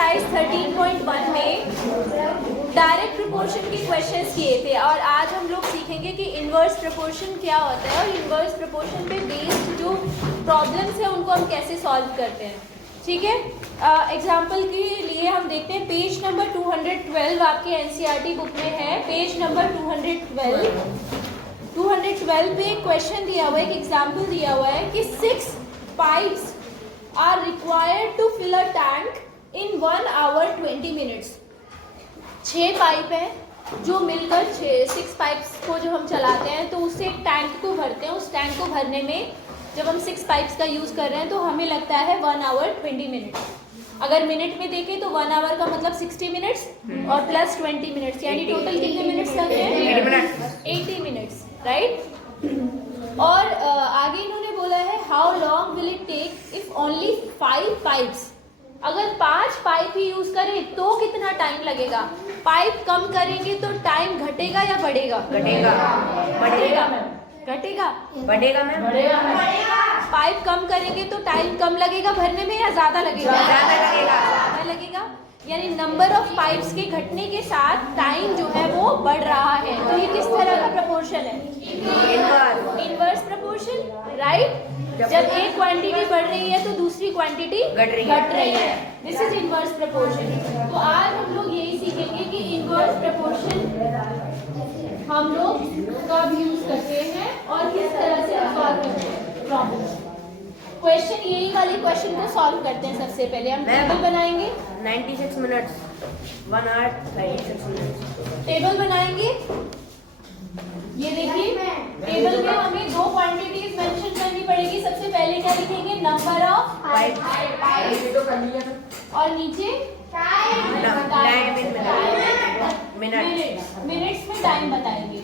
Exercise 13.1 में direct proportion के questions किए थे और आज हम लोग सीखेंगे कि इन्वर्स प्रोपोर्शन क्या होता है और इन्वर्स प्रोपोर्शन पे बेस्ड जो प्रॉब्लम्स हैं उनको हम कैसे सॉल्व करते हैं। ठीक है, एग्जाम्पल के लिए हम देखते हैं पेज नंबर 212 आपके एनसीईआरटी बुक में है। पेज नंबर 212 पे एक क्वेश्चन दिया हुआ है, एक एग्जाम्पल दिया हुआ है कि 6 pipes are required to fill a tank in 1 hour 20 minutes। 6 pipe हैं जो मिलकर 6 पाइप्स को जो हम चलाते हैं तो उससे एक टैंक को भरते हैं। उस टैंक को भरने में जब हम 6 पाइप्स का यूज़ कर रहे हैं तो हमें लगता है 1 hour 20 minutes। अगर मिनट में देखें तो 1 hour का मतलब 60 मिनट्स और प्लस 20 मिनट्स, यानी टोटल कितने मिनट्स लग रहे हैं? 80 मिनट्स, राइट। और आगे इन्होंने बोला है how long will it take if only 5 pipes. अगर 5 पाइप ही यूज करें तो कितना टाइम लगेगा? पाइप कम करेंगे तो टाइम घटेगा या बढ़ेगा? घटेगा। बढ़ेगा मैम, घटेगा, बढ़ेगा मैम, बढ़ेगा। पाइप कम करेंगे तो टाइम कम लगेगा भरने में या ज्यादा लगेगा? ज्यादा लगेगा। ज्यादा लगेगा, यानी नंबर ऑफ पाइप्स के घटने के साथ टाइम जो है वो बढ़ रहा है। तो ये किस तरह का प्रपोर्शन है? Inverse proportion, right. जब एक क्वांटिटी बढ़ रही है तो दूसरी क्वांटिटी घट रही है। This is inverse proportion. तो आज हम लोग यही सीखेंगे कि इनवर्स प्रपोर्शन हम लोग कब यूज करते हैं और किस तरह से सॉल्व करते हैं प्रॉब्लम। क्वेश्चन यही वाले क्वेश्चन को सॉल्व करते हैं। सबसे पहले हम टेबल बनाएंगे। 96 मिनट्स 1 hour 36 मिनट्स। टेबल बनाएंगे। ये देखिए, टेबल में हमें 2 क्वांटिटीज मेंशन करनी पड़ेगी। सबसे पहले क्या लिखेंगे? नंबर ऑफ पाइप और नीचे मिनट्स में टाइम बताएंगे।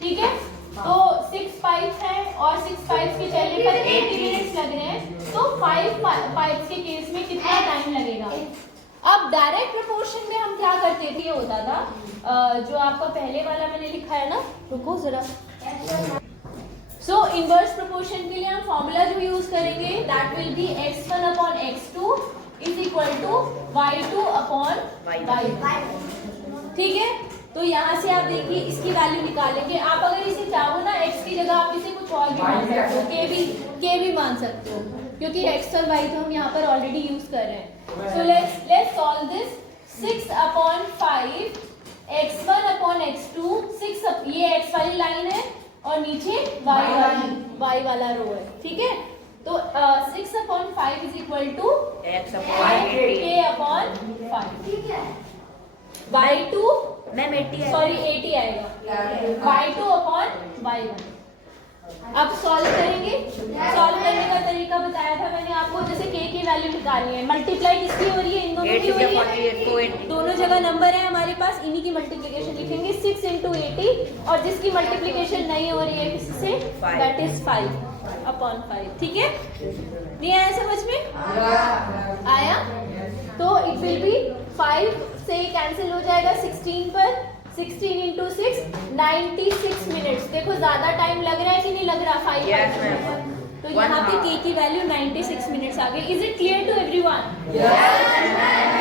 ठीक है, तो 6 पाइप है और 6 पाइप्स के चलने पर 80 मिनट्स लग रहे हैं, तो 5 पाइप्स के केस में कितना टाइम लगेगा? अब डायरेक्ट प्रोपोर्शन में हम क्या करते थे? ये होता था जो आपका पहले वाला मैंने लिखा है ना, रुको जरा। सो इनवर्स प्रोपोर्शन के लिए हम फॉर्मूला जो यूज करेंगे that will be x1 upon x2 is equal to y2 upon y1। ठीक है, तो यहाँ से आप देखिए इसकी वैल्यू निकालेंगे। आप अगर इसे चाहो ना x की जगह आप इसे कुछ और भी मान सकते हो, k भी मान सकते हो, क्योंकि x और y तो हम यहाँ पर ऑलरेडी यूज कर रहे हैं। So let's solve this. 6 upon 5 x1 upon x2, 6 ये x वाली लाइन है और नीचे y वाला रो है। ठीक है, तो 6 upon 5 is equal to x upon k upon 5। ठीक है, y2 मैम 80 सॉरी 80 आएगा, y2 अपॉन y1। अब सॉल्व करेंगे। सॉल्व करने का तरीका बताया था मैंने आपको, जैसे k की वैल्यू निकालनी है, मल्टीप्लाई किसकी हो रही है? इन दोनों की हो रही है। दोनों जगह नंबर है हमारे पास, इन्हीं की मल्टीप्लिकेशन लिखेंगे। 6 into 80 और जिसकी मल्टीप्लिकेशन नहीं हो रही है किसी से, दैट इज 5 अपॉन 5। ठीक है, नहीं आया समझ में? आया? तो इट विल बी 5 से कैंसिल हो जाएगा 16 पर, 16 into 6 96 मिनट्स। देखो ज्यादा टाइम लग रहा है कि नहीं लग रहा? 5 तो यहाँ पे k की वैल्यू 96 मिनट्स आ गई। Is it clear to everyone?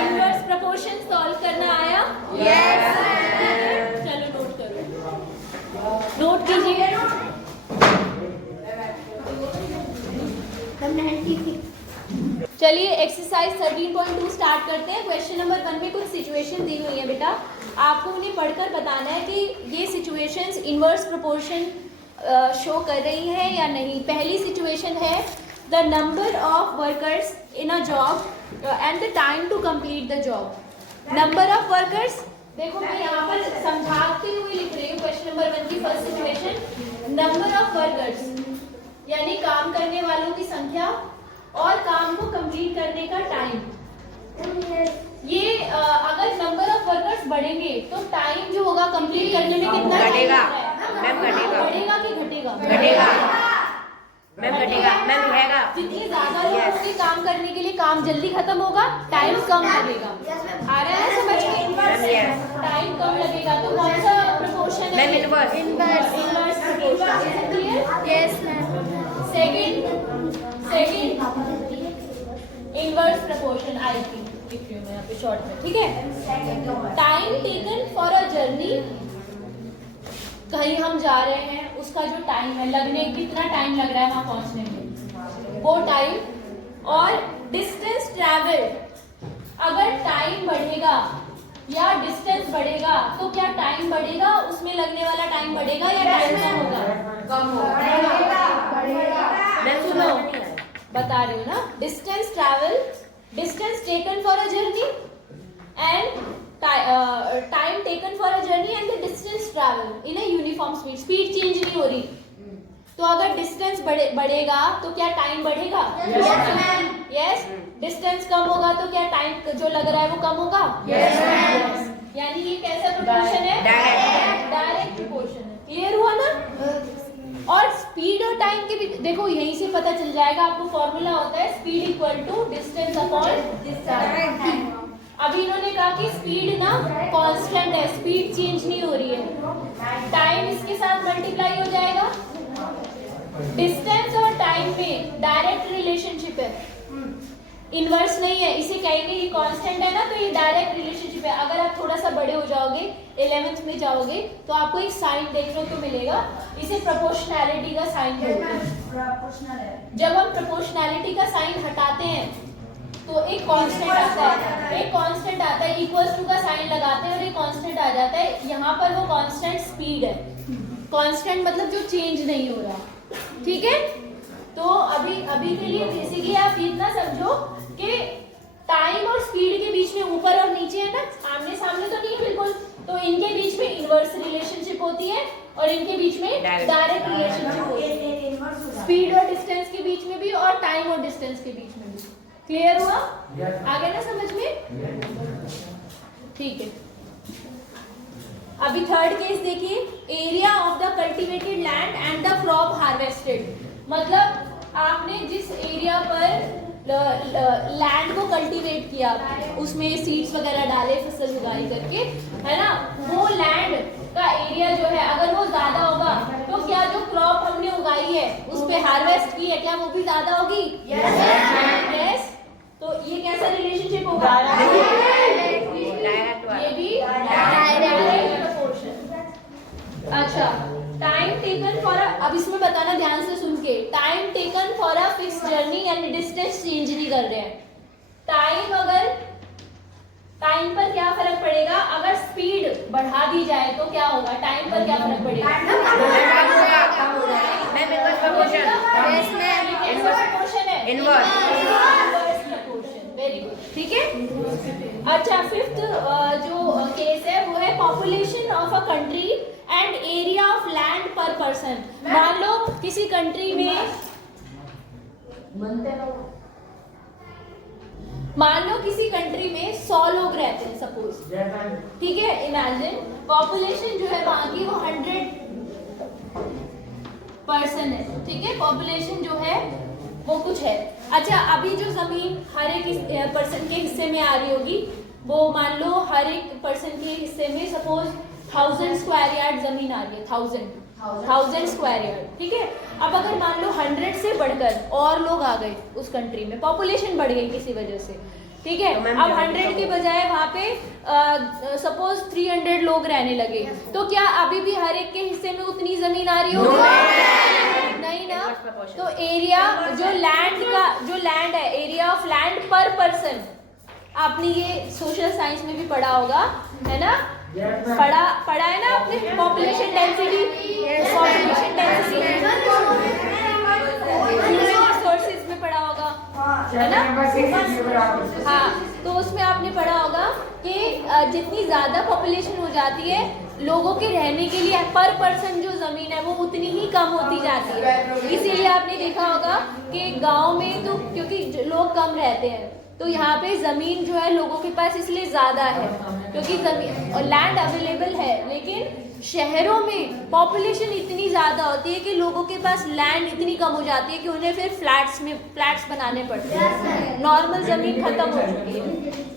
Inverse proportion solve करना आया? चलो नोट करो, नोट कीजिए। चलिए एक्सरसाइज 13.2 स्टार्ट करते हैं। क्वेश्चन नंबर 1 में कुछ सिचुएशन दी हुई है बेटा, आपको उन्हें पढ़कर बताना है कि ये सिचुएशंस इनवर्स प्रोपोर्शन शो कर रही है या नहीं। पहली सिचुएशन है the number of workers in a job and the time to complete the job. Number of workers, देखो मैं यहाँ पर समझाते हुए लिख रही हूँ। क्वेश्चन नंबर 1 की first situation, number of workers यानी काम करने वालों की संख्या और काम को कंप्लीट करने का टाइम। ये अगर नंबर ऑफ वर्कर्स बढ़ेंगे तो टाइम जो होगा कंप्लीट करने में कितना घटेगा? मैम घटेगा। बढ़ेगा कि घटेगा? घटेगा मैम, घटेगा मैम, रहेगा। जितने ज्यादा लोग होंगे काम करने के लिए काम जल्दी खत्म होगा, टाइम कम लगेगा। आ रहा है समझ में? टाइम कम लगेगा, तो कौन सा प्रोपोर्शन है? Inverse proportion. Clear? Yes ma'am. Second inverse proportion आई थी, शॉर्ट में, ठीक है। Time taken for a journey, कहीं हम जा रहे हैं उसका जो टाइम है, लगने कितना टाइम लग रहा है वहां पहुंचने में, वो टाइम। और डिस्टेंस ट्रैवल्ड, अगर टाइम बढ़ेगा या डिस्टेंस बढ़ेगा तो क्या टाइम बढ़ेगा, उसमें लगने वाला टाइम बढ़ेगा या टाइम कम होगा? कम होगा। मैं सुनो बता रही हूँ ना, distance travel, distance taken for a journey and time taken for a journey and the distance travel in a uniform speed, speed change नहीं हो रही। तो अगर डिस्टेंस बढ़ेगा तो क्या टाइम बढ़ेगा? यस। डिस्टेंस कम होगा तो क्या टाइम जो लग रहा है वो कम होगा? यस। यानी ये कैसा प्रोपोर्शन है? डायरेक्ट प्रोपोर्शन है। क्लियर हुआ ना? और स्पीड और टाइम के भी देखो, यहीं से पता चल जाएगा आपको, फॉर्मूला होता है speed equal to distance upon distance. अभी इन्होंने कहा कि स्पीड ना कांस्टेंट है, स्पीड चेंज नहीं हो रही है, टाइम इसके साथ मल्टीप्लाई हो जाएगा। डिस्टेंस और टाइम में डायरेक्ट रिलेशनशिप है, इनवर्स नहीं है। इसे कहेंगे ये कांस्टेंट है ना, तो ये डायरेक्ट रिलेशनशिप है। अगर आप थोड़ा सा बड़े हो जाओगे, 11th में जाओगे, तो आपको एक साइन देखने को मिलेगा, इसे प्रोपोर्शनैलिटी का साइन बोलते हैं। जब हम प्रोपोर्शनैलिटी का साइन हटाते हैं तो एक कांस्टेंट आता है, एक कांस्टेंट आता है, इक्वल्स टू का साइन लगाते हैं और एक कांस्टेंट आ जाता है। यहाँ पर वो कांस्टेंट स्पीड है, कांस्टेंट मतलब जो चेंज नहीं हो रहा, ठीक है। तो अभी के लिए बेसिकली आप इतना समझो कि टाइम और स्पीड के बीच में ऊपर और नीचे है ना, आमने सामने तो नहीं है बिल्कुल, तो इनके बीच में इनवर्स रिलेशनशिप होती है और इनके बीच में डायरेक्ट रिलेशनशिप होती है, स्पीड और डिस्टेंस के बीच में भी और टाइम और डिस्टेंस के बीच में भी। क्लियर हुआ? आगे ना समझ में? ठीक है। अभी थर्ड केस देखिए, area of the cultivated land and the crop harvested. मतलब आपने जिस एरिया पर लैंड को कल्टीवेट किया, उसमें सीड्स वगैरह डाले, फसल उगाई करके, है ना, वो लैंड का एरिया जो है अगर वो ज्यादा होगा तो क्या जो क्रॉप हमने उगाई है उस पे हार्वेस्ट की है, क्या वो भी ज्यादा होगी? यस। तो ये कैसा रिलेशनशिप होगा? ये भी डायरेक्ट प्रोपोर्शन। अच्छा, टाइम टेकन फॉर अब इसमें बताना ध्यान से सुन के, time taken for a fix journey यानी डिस्टेंस चेंज नहीं कर रहे हैं। टाइम पर क्या फर्क पड़ेगा? अगर स्पीड बढ़ा दी जाए तो क्या होगा? टाइम पर क्या फर्क पड़ेगा? वेरी गुड, ठीक है। अच्छा, फिफ्थ जो केस है वो है population of a country and area of land पर पर्सन। मान लो किसी कंट्री में, मान लो किसी कंट्री में 100 लोग रहते हैं सपोज, ठीक है। इमेजिन पॉपुलेशन जो है वहां की वो 100 पर्सन है, ठीक है। पॉपुलेशन जो है वो कुछ है। अच्छा, अभी जो जमीन हर एक पर्सन के हिस्से में आ रही होगी, वो मान लो हर एक पर्सन के हिस्से में सपोज 1000 स्क्वायर यार्ड जमीन आ रही है, 1000 स्क्वायर यार्ड, ठीक है। अब अगर मान लो 100 से बढ़कर और लोग आ गए उस कंट्री में, पॉपुलेशन बढ़ गई किसी वजह से, ठीक है। अब 100 के बजाय वहां पे सपोज 300 लोग रहने लगे, तो क्या अभी भी हर एक के हिस्से में उतनी जमीन आ रही होगी? नहीं ना। तो एरिया जो लैंड है, एरिया ऑफ लैंड पर पर्सन, आपने ये सोशल साइंस में भी पढ़ा होगा, है ना, पढ़ा है ना आपने, पॉपुलेशन डेंसिटी सोर्सेज में पढ़ा होगा, है ना। हाँ, तो उसमें आपने पढ़ा होगा कि जितनी ज्यादा पॉपुलेशन हो जाती है, लोगों के रहने के लिए पर पर्सन जो जमीन है वो उतनी ही कम होती जाती है। इसीलिए आपने देखा होगा कि गांव में तो क्योंकि लोग कम रहते हैं, तो यहाँ पे जमीन जो है लोगों के पास इसलिए ज्यादा है क्योंकि जमीन और लैंड अवेलेबल है। लेकिन शहरों में पॉपुलेशन इतनी ज्यादा होती है कि लोगों के पास लैंड इतनी कम हो जाती है कि उन्हें फिर फ्लैट्स बनाने पड़ते हैं। नॉर्मल जमीन खत्म हो चुकी है,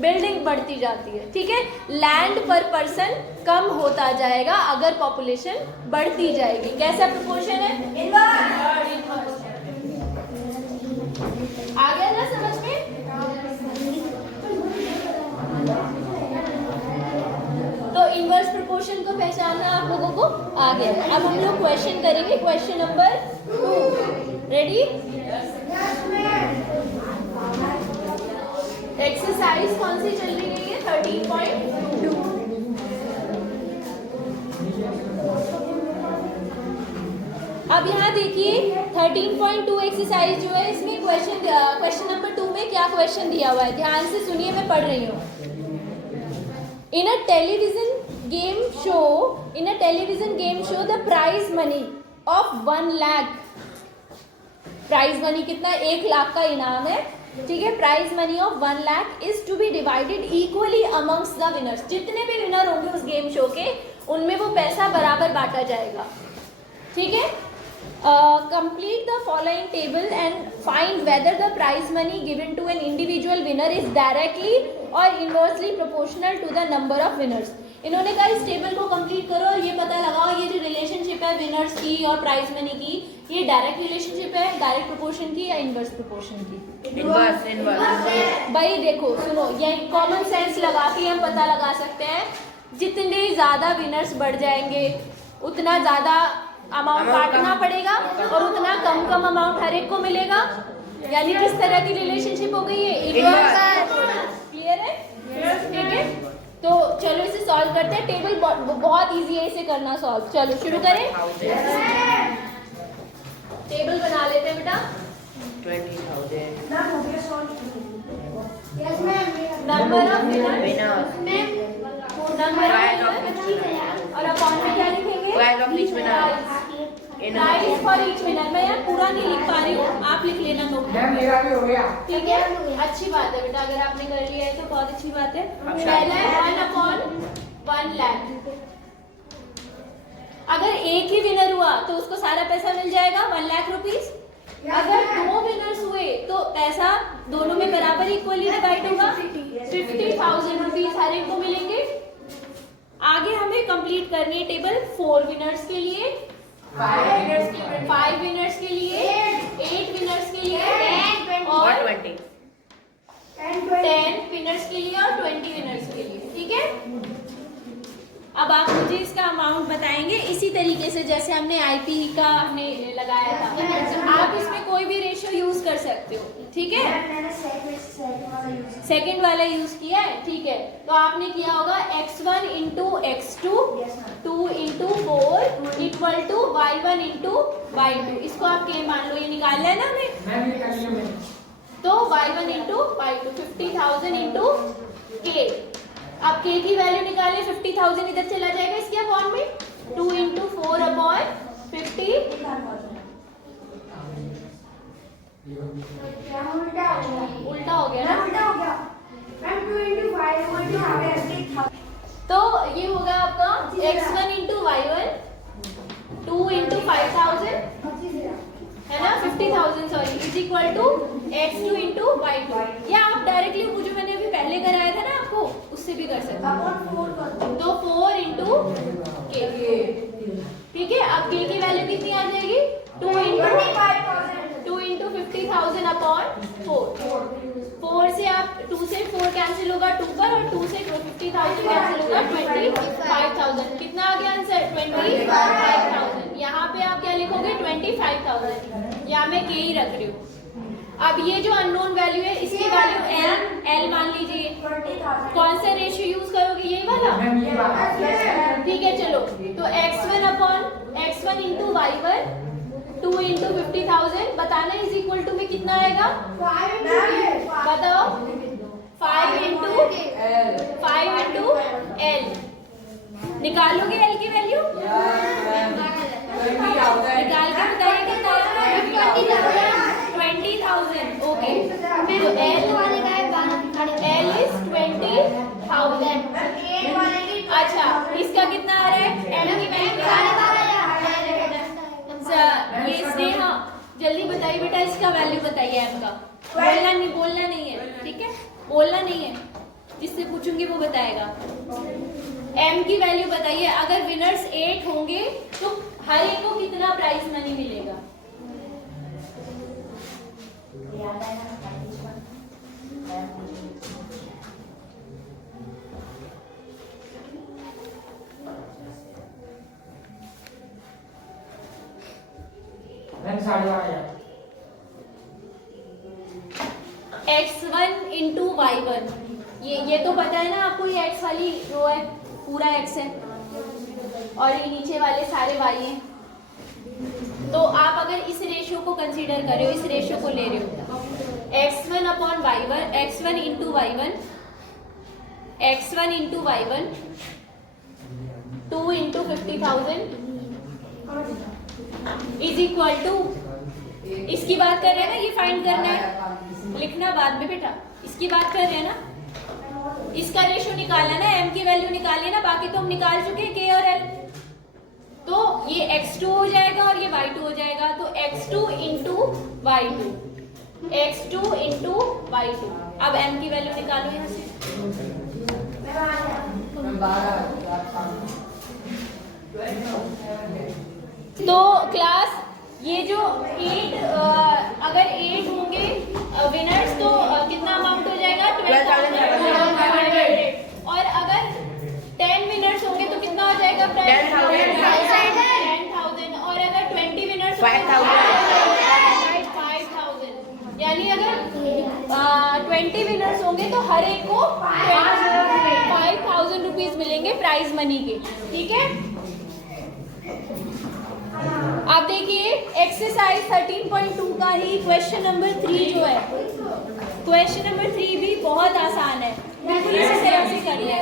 बिल्डिंग बढ़ती जाती है, ठीक है। लैंड पर पर्सन कम होता जाएगा अगर पॉपुलेशन बढ़ती जाएगी। कैसा प्रोपोर्शन है? आ गया ना समझ में? आप लोगों को आ गया। अब हम लोग क्वेश्चन करेंगे, क्वेश्चन नंबर 2। रेडी? एक्सरसाइज कौन सी चल रही है? 13.2। अब यहाँ देखिए 13.2 एक्सरसाइज जो है, इसमें क्वेश्चन नंबर 2 में क्या क्वेश्चन दिया हुआ है, ध्यान से सुनिए, मैं पढ़ रही हूँ। In a television game show the prize money of 1 lakh, prize money कितना? 1 लाख का इनाम है, ठीक है। Prize money of 1 lakh is to be divided equally amongst the winners. जितने भी विनर होंगे उस गेम शो के, उनमें वो पैसा बराबर बांटा जाएगा, ठीक है। Complete the following table and find whether the prize money given to an individual winner is directly or inversely proportional to the number of winners। इन्होंने कहा इस टेबल को कंप्लीट करो और ये पता लगाओ ये जो रिलेशनशिप है विनर्स की और प्राइज मनी की, ये डायरेक्ट रिलेशनशिप है, डायरेक्ट प्रोपोर्शन की या इनवर्स प्रोपोर्शन की? इनवर्स। भाई देखो सुनो, ये कॉमन सेंस लगा के हम पता लगा सकते हैं, जितने ज्यादा विनर्स बढ़ जाएंगे उतना ज्यादा अमाउंट बांटना पड़ेगा और उतना कम कम अमाउंट हर एक को मिलेगा। यानी किस तरह की रिलेशनशिप हो गई है? क्लियर है? ठीक है, तो चलो इसे सॉल्व करते हैं। टेबल बहुत इजी है, इसे करना सॉल्व। चलो शुरू करें, टेबल बना लेते हैं बेटा। 20,000 नंबर ऑफ विनर्स और अपॉन में क्या लिखेंगे? Price of each winner. Price for each winner. मैं यार पूरा नहीं लिख पा रही हूँ, आप लिख लेना नोट। मेरा भी हो गया। ठीक है, अच्छी बात है बेटा, अगर आपने कर लिया है तो बहुत अच्छी बात है। पहला है 1/1 लाख। अगर एक ही विनर हुआ तो उसको सारा पैसा मिल जाएगा 1 लाख रुपीज। अगर 2 विनर्स हुए तो पैसा दोनों में बराबर इक्वली डिवाइड होगा, 50,000 रुपीज हर एक को मिलेंगे। आगे हमें कंप्लीट करनी है टेबल 4 विनर्स के लिए, 5 विनर्स के लिए, 8 विनर्स के लिए और 10 विनर्स के लिए और 20 विनर्स के लिए, ठीक है। अब आप मुझे इसका अमाउंट बताएंगे इसी तरीके से जैसे हमने आईपी का हमने लगाया था। आप इसमें कोई भी रेशियो यूज कर सकते हो, ठीक है। सेकंड वाला यूज किया है, ठीक है। तो आपने किया होगा x1 into x2, 2 into 4 equal to y1 into y2। इसको आप के मान लो, ये निकालना है ना हमें, तो y1 into y2 50,000 into k। अब k की वैल्यू निकाले, 50,000 इधर चला जाएगा इसके अपॉन में, 2 इंटू 4 अपॉन 50। उल्टा हो गया ना? तो ये होगा आपका x1 इंटू y1, 2 इंटू 5,000 है ना, 50,000 sorry, is equal to x2 into y2। या आप डायरेक्टली वो जो मैंने अभी पहले कराया था ना आपको, उससे भी कर सकते हो। तो 4 इंटू k, ठीक है। अब k की वैल्यू कितनी आ जाएगी? 2 इंटू 50,000 अपॉन 4 से आप 2 से 4 कैंसिल होगा 2 पर, और 2 से 50,000 कैंसिल होगा 25,000। कितना आ गया आंसर? 25,000। यहाँ पे आप क्या लिखोगे? 25,000। यहाँ मैं k ही रख रही हूँ। अब ये जो अननोन वैल्यू है इसकी वैल्यू l मान लीजिए। कौन सा रेशियो यूज करोगे? यही वाला, ठीक है। चलो तो x1 upon x1 into y1, 2 into 50,000 बताना इज इक्वल टू में कितना आएगा? बताओ। 5 इंटू l। निकालोगे l की वैल्यू? निकाल के बताइए कितना आएगा? 20,000। ओके, तो l इज 20,000। अच्छा, इसका कितना आ रहा है? l की वैल्यू ये स्नेहा जल्दी बताइए बेटा, इसका वैल्यू बताइए m का। बोलना नहीं है, ठीक है, बोलना नहीं है, जिससे पूछूंगी वो बताएगा। m की वैल्यू बताइए। अगर विनर्स 8 होंगे तो हर एक को कितना प्राइज मनी मिलेगा? x1 इंटू y1, ये तो पता है ना आपको, ये x वाली रो है, पूरा x है और ये नीचे वाले सारे y हैं। तो आप अगर इस रेशियो को कंसीडर कर रहे हो, इस रेशियो को ले रहे हो, x1 upon y1, x1 into y1, x1 into y1 2 into 50,000 is equal to, इसकी बात कर रहे हैं ना, ये फाइंड करना है, लिखना बाद में बेटा, इसकी बात कर रहे हैं ना, इसका रेशियो निकालना ना, m की वैल्यू निकालिए ना, बाकी तो हम निकाल चुके हैं k और l। तो ये x2 हो जाएगा और ये y2 हो जाएगा, तो x2 into y2, x2 into y2। अब m की वैल्यू निकालो यहाँ से। तो क्लास ये जो 8 अगर 8 होंगे विनर्स तो कितना अमाउंट हो जाएगा? 12,500। और अगर 10 विनर्स होंगे तो कितना हो जाएगा? 10,000। और अगर 20 विनर्स 5,000। यानी अगर 20 विनर्स होंगे तो हर एक को 5,000 रुपीज मिलेंगे प्राइज मनी के। ठीक है, आप देखिए एक्सरसाइज 13.2 का ही क्वेश्चन नंबर 3 जो है, क्वेश्चन नंबर 3 भी बहुत आसान है, बिल्कुल इसी तरह से करिए।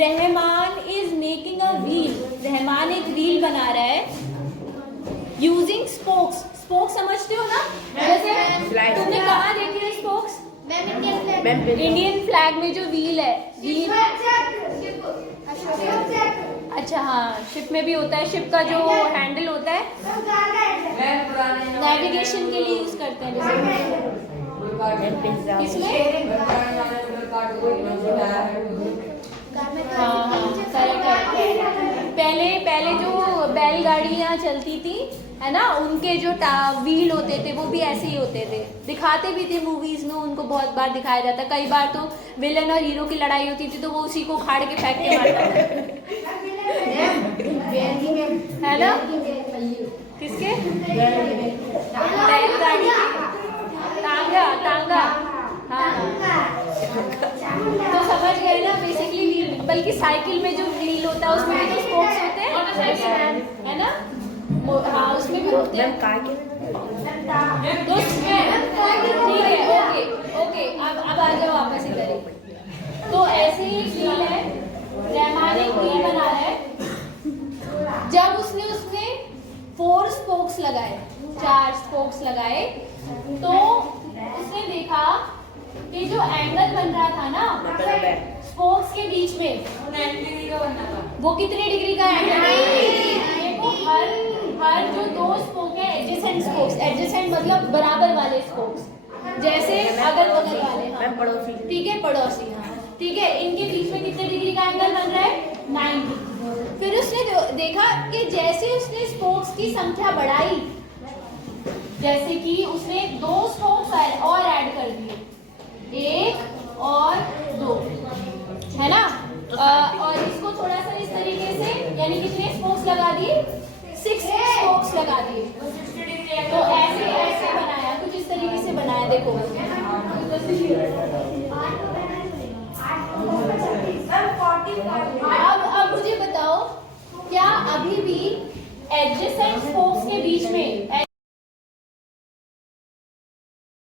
Rahman is making a wheel, Rahman एक व्हील बना रहा है यूजिंग स्पोक्स। स्पोक्स समझते हो ना, जैसे तुमने कहाँ देखी है स्पोक्स? इंडियन फ्लैग में जो व्हील है, व्हील, अच्छा हाँ, शिप में भी होता है, शिप का जो हैंडल होता है नेविगेशन के लिए यूज करते हैं। किसमें? हाँ हाँ, पहले जो बैलगाड़ियाँ चलती थी है ना, उनके जो व्हील होते थे वो भी ऐसे ही होते थे, दिखाते भी थे मूवीज में, उनको बहुत बार दिखाया जाता। कई बार तो विलन और हीरो की लड़ाई होती थी तो वो उसी को उखाड़ के फेंक के मारता था, है ना? किसके? बैलगाड़ी, टांगा, टांगा, हाँ। तो समझ गए ना, बेसिकली व्हील, बल्कि साइकिल में जो व्हील होता है उसमें भी तो स्पोक्स होते हैं, है ना? हाँ, उसमें भी होते हैं। तो ठीक है, ओके ओके, अब आ जाओ वापस इधर। तो ऐसे ही व्हील है, रहमान एक व्हील बना रहा है। जब उसने 4 स्पोक्स लगाए, 4 स्पोक्स लगाए, तो उसने देखा कि जो एंगल बन रहा था ना स्पोक्स के बीच में, 90 डिग्री का बनना था। वो कितने डिग्री का एंगल? देखो, हर जो 2 स्पोक है एडजेसेंट स्पोक्स, एडजेसेंट मतलब बराबर वाले स्पोक्स, जैसे अगल बगल वाले, हाँ पड़ोसी, ठीक है, पड़ोसी, हाँ ठीक है, इनके बीच में कितने डिग्री का एंगल बन रहा है? 90। फिर उसने देखा कि जैसे उसने स्पोक्स की संख्या बढ़ाई, जैसे कि उसने 2 स्पोक्स और ऐड कर दिए, 1 और 2, है ना? और इसको थोड़ा सा इस तरीके से, यानी कितने स्पोक्स लगा दिए? 6 स्पोक्स लगा दिए। तो ऐसे ऐसे बनाया, कुछ इस तरीके से बनाया, देखो। अब मुझे बताओ, क्या अभी भी एडजेसेंट स्पोक्स के बीच में